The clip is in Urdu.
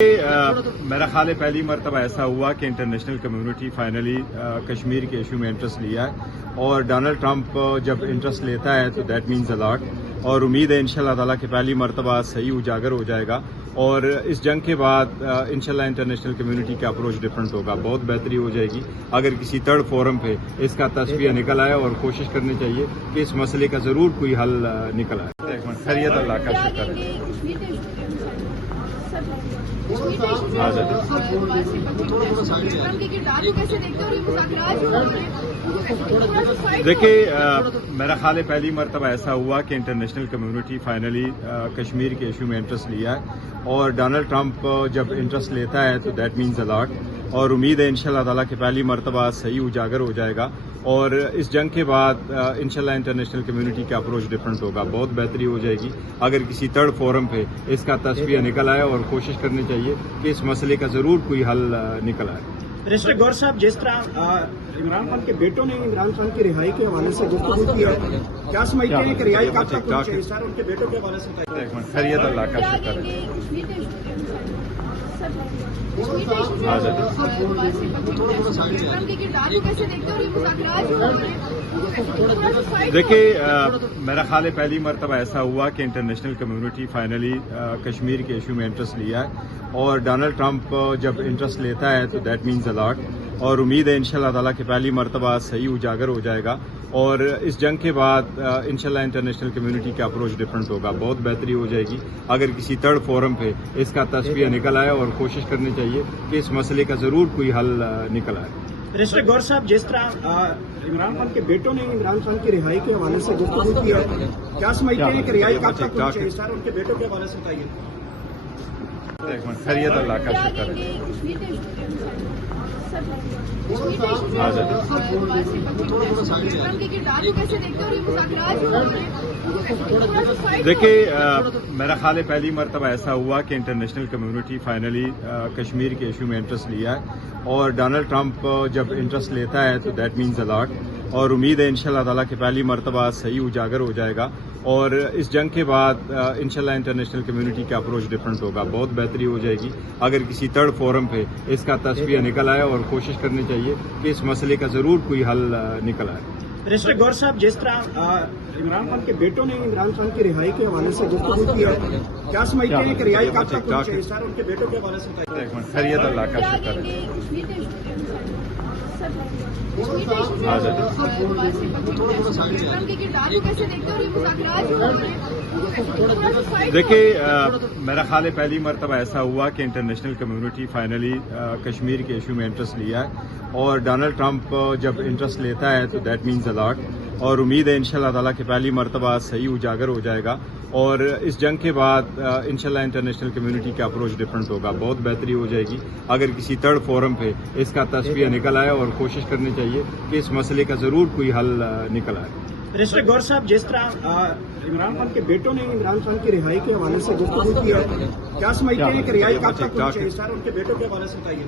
میرا خیال ہے پہلی مرتبہ ایسا ہوا کہ انٹرنیشنل کمیونٹی فائنلی کشمیر کے ایشو میں انٹرسٹ لیا ہے، اور ڈونلڈ ٹرمپ جب انٹرسٹ لیتا ہے تو دیٹ مینز الاٹ، اور امید ہے انشاءاللہ تعالیٰ کہ پہلی مرتبہ صحیح اجاگر ہو جائے گا، اور اس جنگ کے بعد انشاءاللہ انٹرنیشنل کمیونٹی کا اپروچ ڈفرنٹ ہوگا، بہت بہتری ہو جائے گی اگر کسی تھرڈ فورم پہ اس کا تصفیہ نکل آئے، اور کوشش کرنی چاہیے کہ اس مسئلے کا ضرور کوئی حل نکل آئے۔ ایک منٹ، خیریت اللہ کا شکر ہے۔ دیکھیے، میرا خیال ہے پہلی مرتبہ ایسا ہوا کہ انٹرنیشنل کمیونٹی فائنلی کشمیر کے ایشو میں انٹرسٹ لیا ہے، اور ڈونلڈ ٹرمپ جب انٹرسٹ لیتا ہے تو دیٹ مینز الاٹ، اور امید ہے انشاءاللہ تعالیٰ کہ پہلی مرتبہ صحیح اجاگر ہو جائے گا، اور اس جنگ کے بعد انشاءاللہ انٹرنیشنل کمیونٹی کا اپروچ ڈفرنٹ ہوگا، بہت بہتری ہو جائے گی اگر کسی تھرڈ فورم پہ اس کا تصفیہ نکل آئے، اور کوشش کرنی چاہیے کہ اس مسئلے کا ضرور کوئی حل نکل آئے۔ رجسٹر گور صاحب، جس طرح عمران خان کے بیٹوں نے عمران خان کی رہائی کے حوالے سے گفتگو کی ہے، کیا سمجھتے ہیں کہ رہائی کب تک پہنچے؟ سر، ان کے بیٹوں کے حوالے سے ایک منٹ، خیریت اللہ کا شکر ہے۔ دیکھیے، میرا خیال ہے پہلی مرتبہ ایسا ہوا کہ انٹرنیشنل کمیونٹی فائنلی کشمیر کے ایشو میں انٹرسٹ لیا ہے، اور ڈونلڈ ٹرمپ جب انٹرسٹ لیتا ہے تو دیٹ مینز الاٹ، اور امید ہے انشاءاللہ تعالیٰ کہ پہلی مرتبہ صحیح اجاگر ہو جائے گا، اور اس جنگ کے بعد انشاءاللہ انٹرنیشنل کمیونٹی کا اپروچ ڈفرنٹ ہوگا، بہت بہتری ہو جائے گی اگر کسی تھرڈ فورم پہ اس کا تصفیہ نکل آئے، اور کوشش کرنی چاہیے کہ اس مسئلے کا ضرور کوئی حل نکل آئے۔ رجسٹر گور صاحب، جس طرح عمران خان کے بیٹوں نے عمران خان کی رہائی کے حوالے سے گفتگو کی ہے، کیا سمجھتے ہیں کہ رہائی کب تک پہنچے؟ سر، ان کے بیٹوں کے حوالے سے بتائیے۔ ایک منٹ، خیریت اللہ کا شکر ہے۔ دیکھیے، میرا خیال ہے پہلی مرتبہ ایسا ہوا کہ انٹرنیشنل کمیونٹی فائنلی کشمیر کے ایشو میں انٹرسٹ لیا ہے، اور ڈونلڈ ٹرمپ جب انٹرسٹ لیتا ہے تو دیٹ مینز الاٹ، اور امید ہے انشاءاللہ تعالیٰ کہ پہلی مرتبہ صحیح اجاگر ہو جائے گا، اور اس جنگ کے بعد انشاءاللہ انٹرنیشنل کمیونٹی کا اپروچ ڈفرنٹ ہوگا، بہت بہتری ہو جائے گی اگر کسی تھرڈ فورم پہ اس کا تصفیہ نکل آئے، اور کوشش کرنی چاہیے کہ اس مسئلے کا ضرور کوئی حل نکل آئے۔ رجسٹر گور صاحب، جس طرح عمران خان کے بیٹوں نے عمران خان کی رہائی کے حوالے سے گفتگو کی ہے، کیا سمجھتے ہیں کہ رہائی کب تک پہنچے؟ سر، ان کے بیٹوں کے حوالے سے بتائیے۔ ایک منٹ، خیریت اللہ کا شکر ہے۔ دیکھیے، میرا خیال ہے پہلی مرتبہ ایسا ہوا کہ انٹرنیشنل کمیونٹی فائنلی کشمیر کے ایشو میں انٹرسٹ لیا ہے، اور ڈونلڈ ٹرمپ جب انٹرسٹ لیتا ہے تو دیٹ مینز الاٹ، اور امید ہے انشاءاللہ تعالیٰ کہ پہلی مرتبہ صحیح اجاگر ہو جائے گا، اور اس جنگ کے بعد انشاءاللہ انٹرنیشنل کمیونٹی کا اپروچ ڈفرنٹ ہوگا، بہت بہتری ہو جائے گی اگر کسی تھرڈ فورم پہ اس کا تصفیہ نکل آئے، اور کوشش کرنی چاہیے کہ اس مسئلے کا ضرور کوئی حل نکل آئے۔ رجسٹر گور صاحب، جس طرح عمران خان کے بیٹوں نے عمران خان کی رہائی کے حوالے سے گفتگو کی ہے، کیا سمجھتے ہیں کہ رہائی کب تک پہنچے؟ سر، ان کے بیٹوں کے حوالے سے بتائیے۔